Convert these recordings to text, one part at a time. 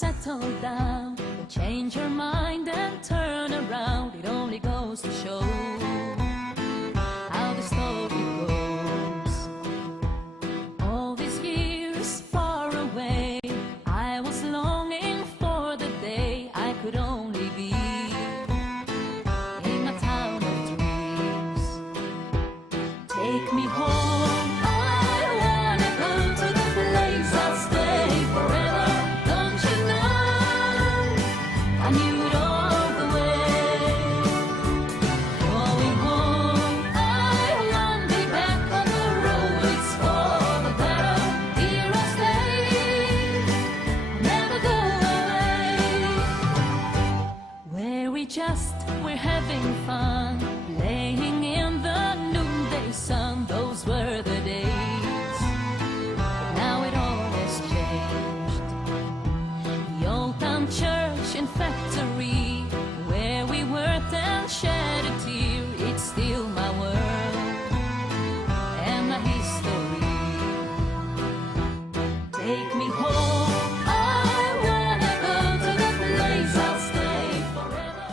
settle down, but change your mind and turn around. It only goes to show how the story goes. All these years far away, I was longing for the day I could only be in a town of dreams. Take me home, I wanna go to the place I'll stay forever. Don't you know, I knew it all the way. Going home, I won't be back on the road. It's for the better. Here I'll stay, never go away. Where we just were having fun, playing in the noonday sun. Those were the days. Now it all has changed. The old town church and factory, where we worked and shed a tear, it's still my world and my history. Take me home, I wanna go to the place I'll stay forever.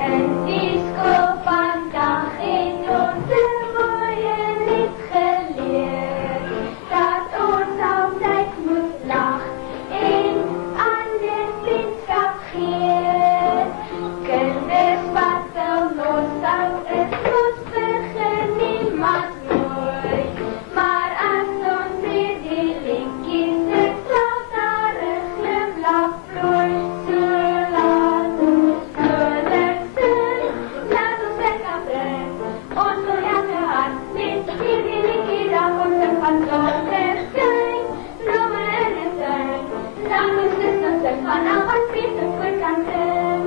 Een disco vandaag in onze mooie lied geleerd, dat ons altijd moet lachen en aan de vriendschap geeft. Kinders, wat wel los zou het los begin niemand nooit, maar als ons weer die linkjes het slaat daar een glimlach vloeit. Zo laat ons vrolijk zijn, laat ons lekker zijn, ons wil jagen hard, niet hier die linkjes af ons en van zonneschijn, bloemen en een tuin, laat ons zussen zijn van al wat beter goed kan zijn.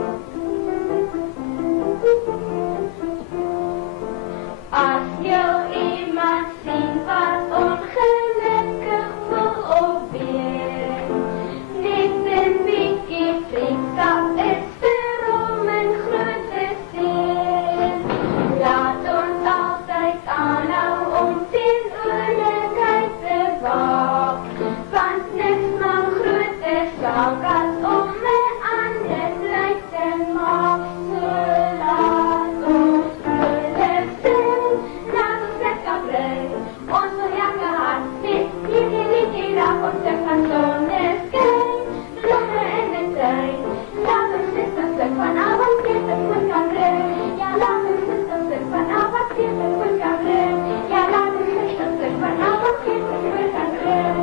Als je iemand ziet wat ongelukkig voelt of weer, niet een beetje vriendschap is daarom een grote zin. Laat ons altijd aanhouden om die eerlijkheid te waken, want niks mag groter zijn als om een ander blij te maken. Zo laat ons vrolijk zijn, laat ons lekker blijven, ons wil jagen hard, niet hier die dag ons en van zonneschijn, bloemen in de tuin, laat ons zussen zijn van al wat beter goed kan brengen. Ja, laat ons zussen zijn van al wat beter goed kan brengen. Ja, laat ons zussen zijn van al wat beter goed kan brengen.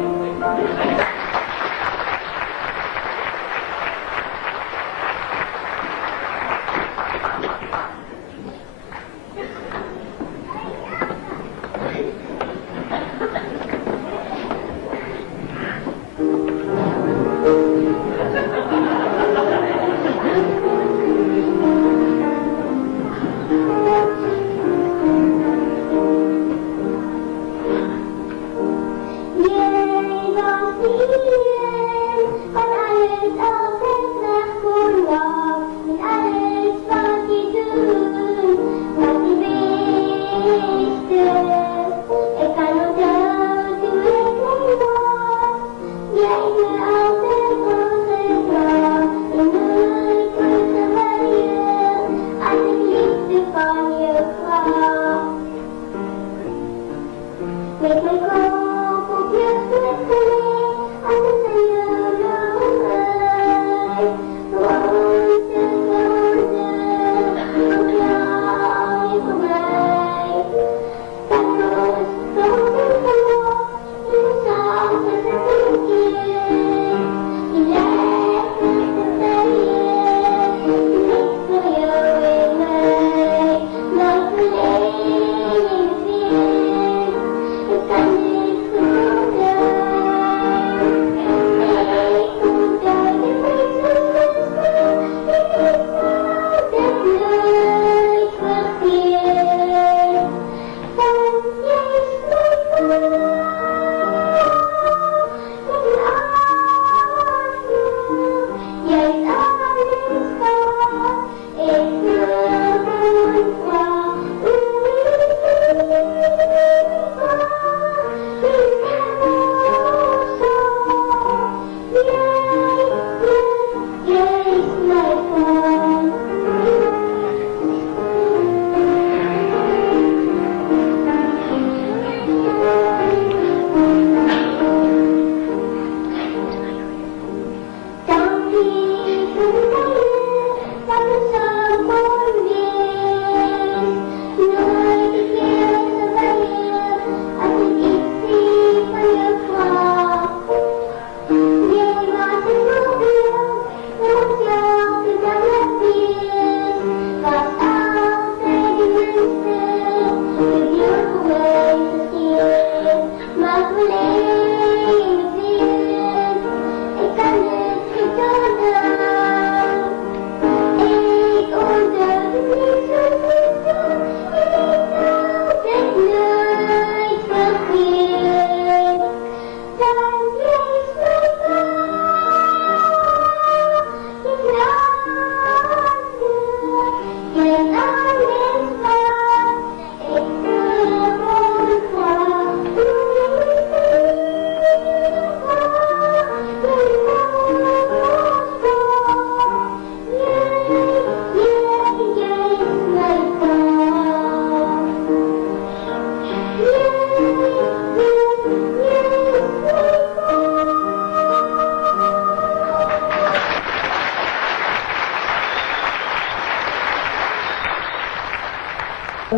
Die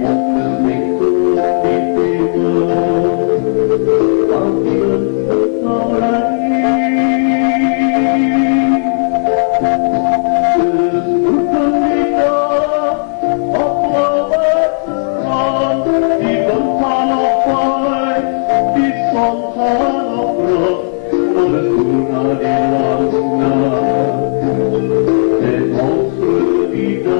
Wochen winkeln die Finger auf die Sauerei. Es rufen wieder auf Loverstrand, die Wölfer noch bei, die Sonntag noch brach, und es Luna die Laguna, den Monster wieder.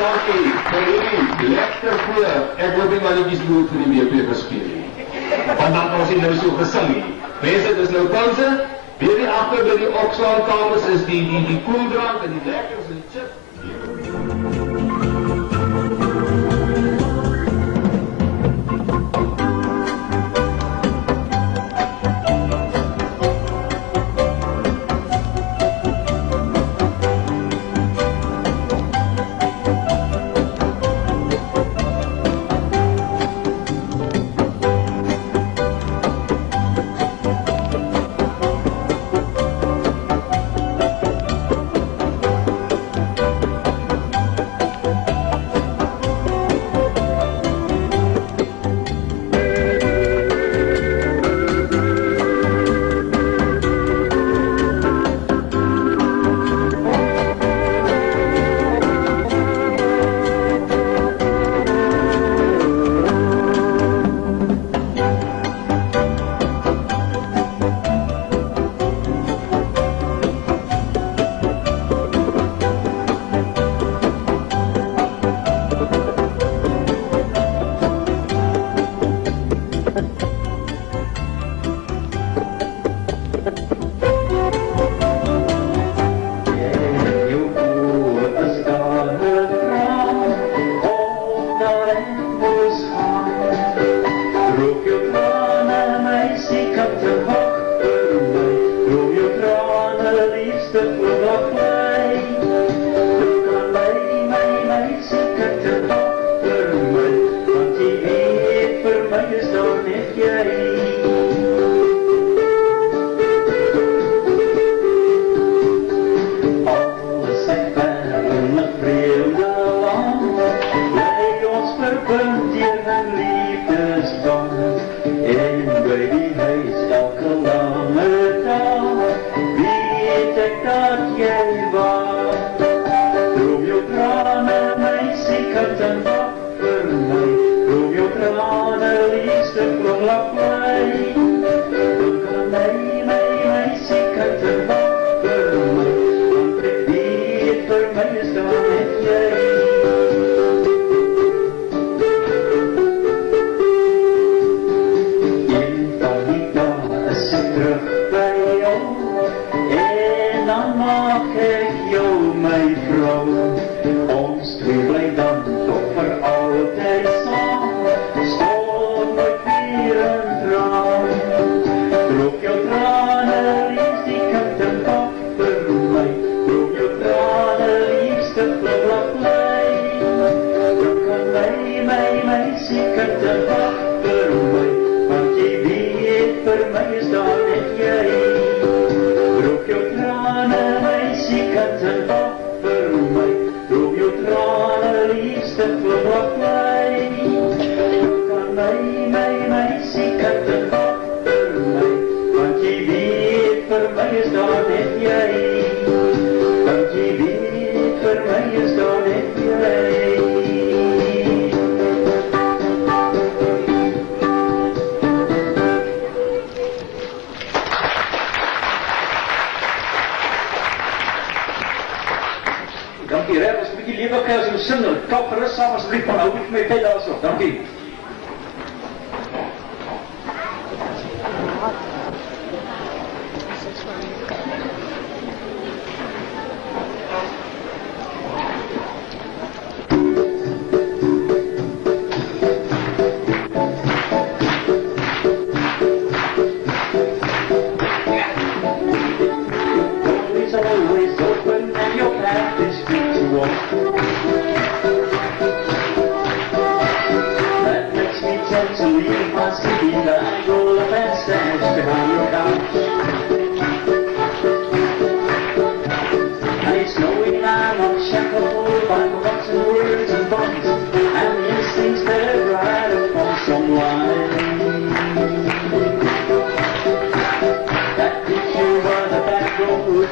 dankie vir jullie lekker voor. Ek wil nie maar netjies moet vir die WP gespeel nie. Want dan ons hier nou so gesing nie. Mense, dis nou pauze. Weer die agter by die opslaankamers is die koeldrank en die lekkers en die chips. Dank u, hè. Als een beetje liever krijgen ze een single. Kap gerust samen alsjeblieft van hou ik mee verder zo. Dank u.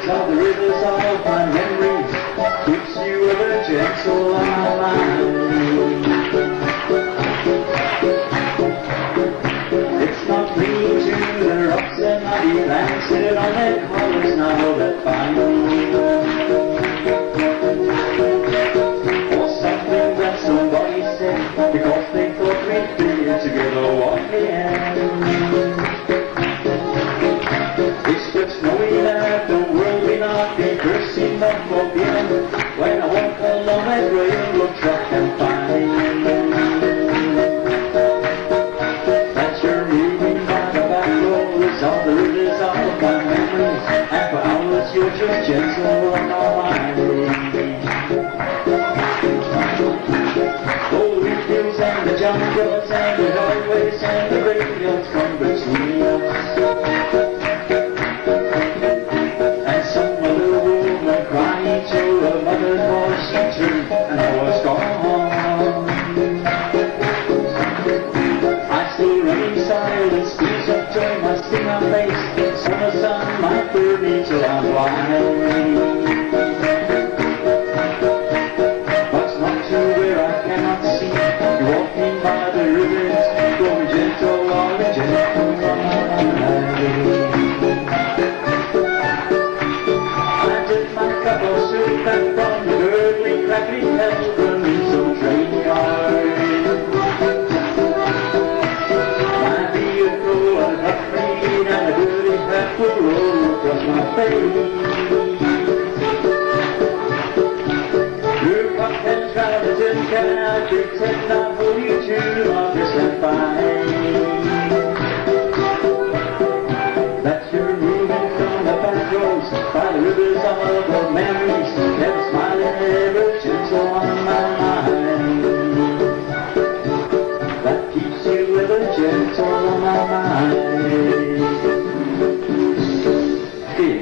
Of the rivers of my memories keeps you ever gentle on my mind. It's not clean to the rocks and muddy planks sit on their collars now that bind. Or something that somebody said because they thought we'd be together what the end. It's just knowing that the world may not be cursing but forgiven when I walk along that railroad track and find that you're moving by the back roads of the rivers of my memories, and for hours you're just gentle on my mind. Oh, the wheat fields and the jungles and the highways and the graveyards come between us. And I was gone. I still remain silent, speech of joy must in my face. Summer sun might burn me till I'm blind. But not to where I cannot see. You're walking by the rivers, going gentle on the gentle I took my cup of soup back from the gurgling, crackling hell from some train yard. My vehicle was up green and the dirty hat would roll across my face. Your cocktail trousers and can I pretend I hold you to my dress and fine. That you're moving from the back roads by the rivers of our memories, never smiling, ever gentle on my mind. That keeps you ever gentle on my mind. Okay.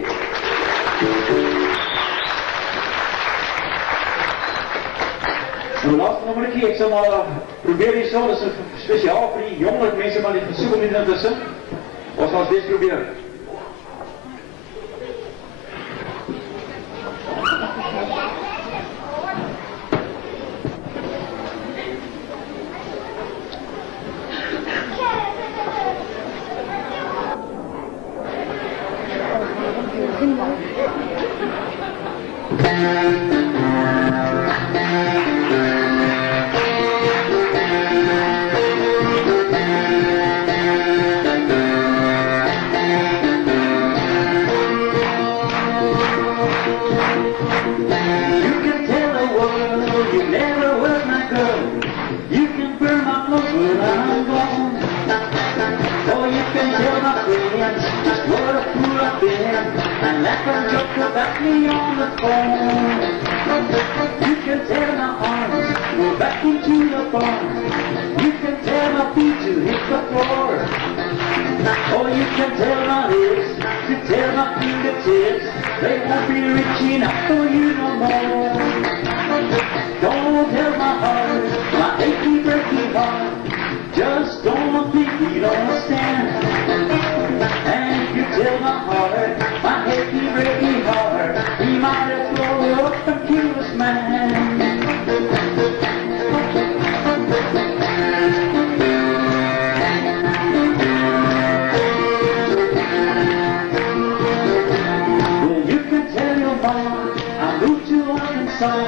En de laatste nummer keer, ik zal maar proberen iets zo, dat is een speciaal voor die jongere mensen, maar die verzoeken niet intussen. Of zal deze proberen? Back me on the phone. You can tell my arms go back into the barn. You can tell my feet to hit the floor. Or you can tell my lips to tell my fingertips they won't be reaching out for you no more. Don't tell my heart, my achy breaky heart, just don't think you don't understand. And if you tell my heart, my achy breaky heart, he might as well go up and kill this man. Well, you can tell your mom I moved to Arkansas. song.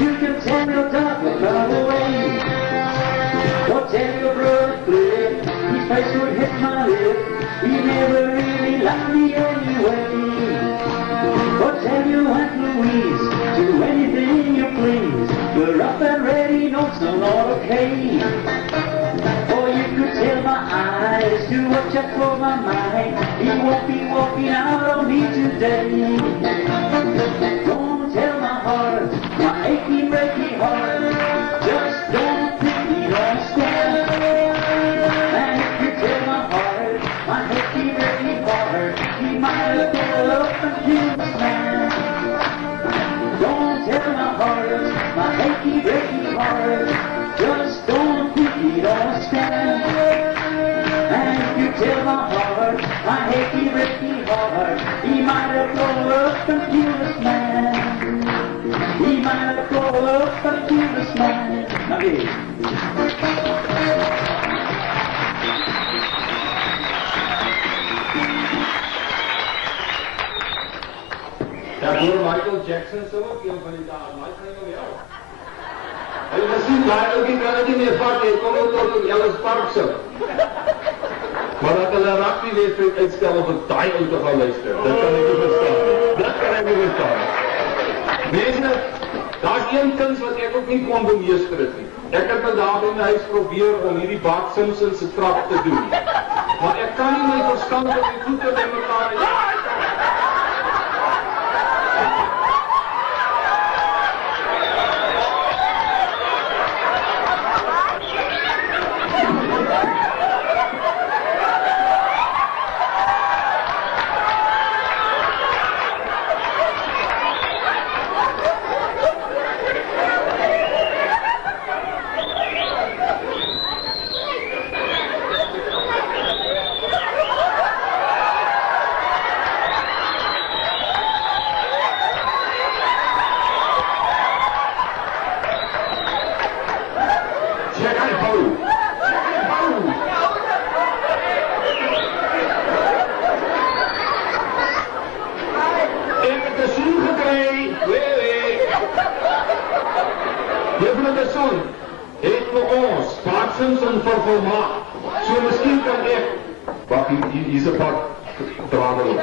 You can tell your dog about the way. Or tell your brother Flip, his face would hit my lip. He never really liked me anyway. Or tell your Aunt Louise, do anything you please. You're up and ready, no, it's not okay. Or you could tell my eyes to watch out for my mind. He won't be walking out on me today. Don't tell my heart, my achy, breaky heart. Just don't think he don't stand. And if you tell my heart, my achy, breaky heart, he might have get up and kill this man. Don't tell my heart, my achy, breaky heart. Just don't think he don't stand. And if you tell my heart, my achy, breaky heart, he might have grown up and killed this man. He might have grown up and killed this man. Now, hey. Ja, voor Michael Jackson zo ook een van die dagen. Mike, kan je nog jou? En misschien daar ook niet, kan het niet meer vat, je komt ook tot een Ellis Park zo. Maar dat hulle rugby wedstryd uitstel of ek daai ou te gaan luister, dat kan ek nie verstaan. Dat kan ek nie verstaan. Mense, daar's een kuns wat ek ook nie kon bemeester het nie. Ek het vandag in my huis probeer om hierdie Bart Simpson se trap te doen. Maar ek kan nie my verstand op die voete by mekaar. Ja! Simpson vir volmaak. So miskien kan ek. Wag, hier's 'n paar drade op.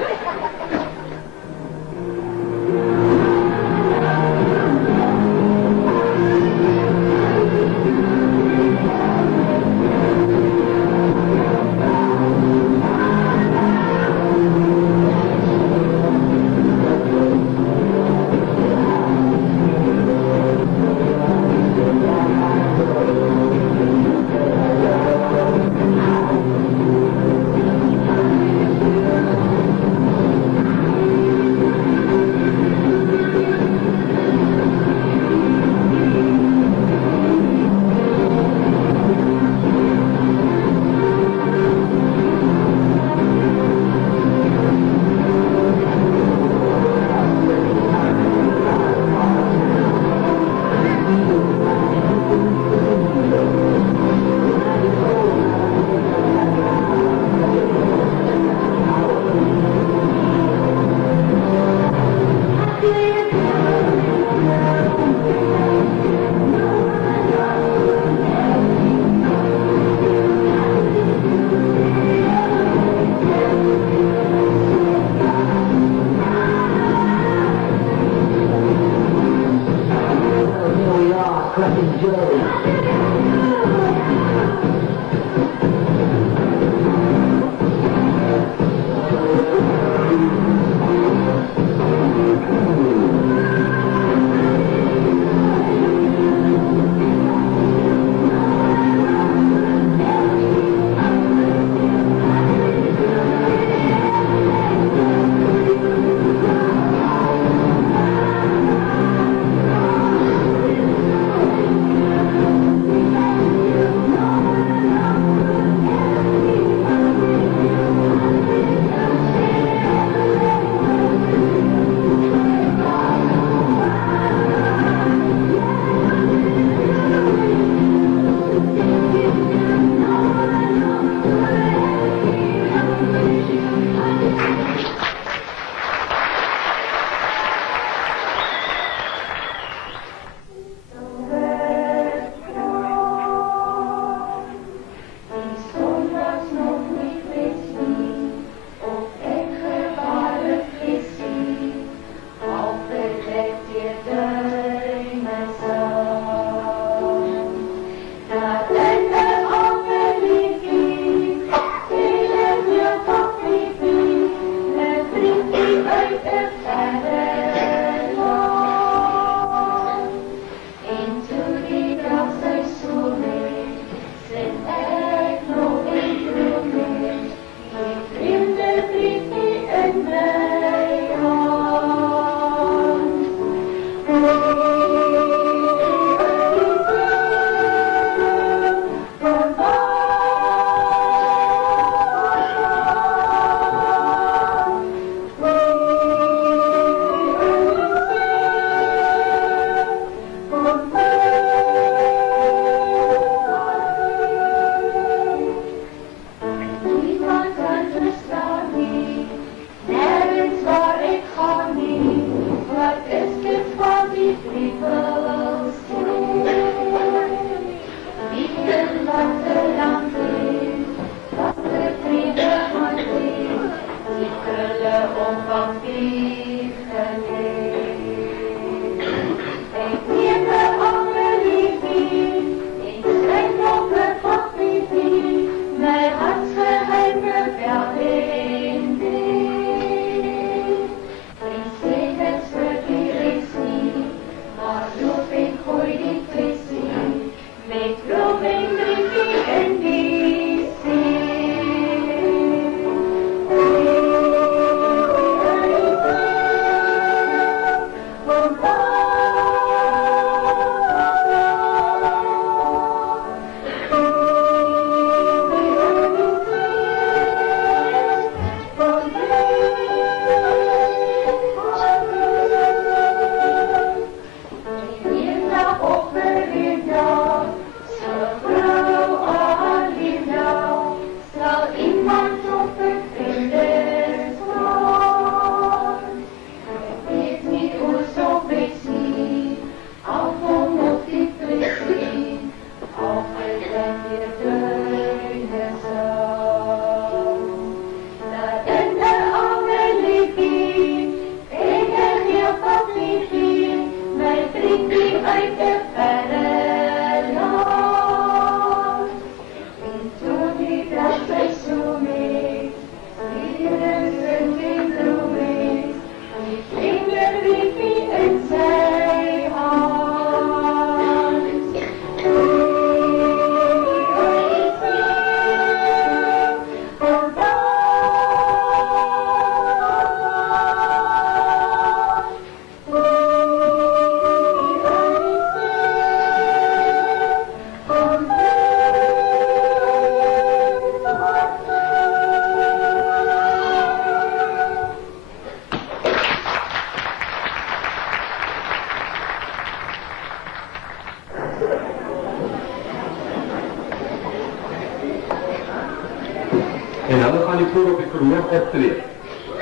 En dan gaan die voor op die verhoog optreden.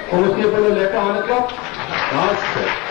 Kom ons geef hulle 'n lekker handeklap. Daar's dit.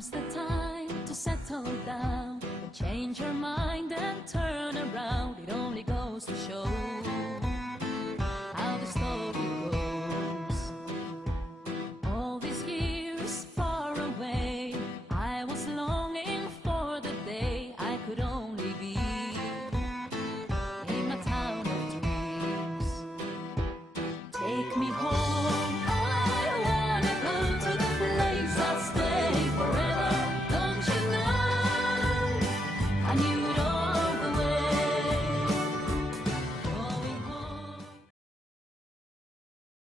comes the time to settle down and change your mind and turn around. It only goes to show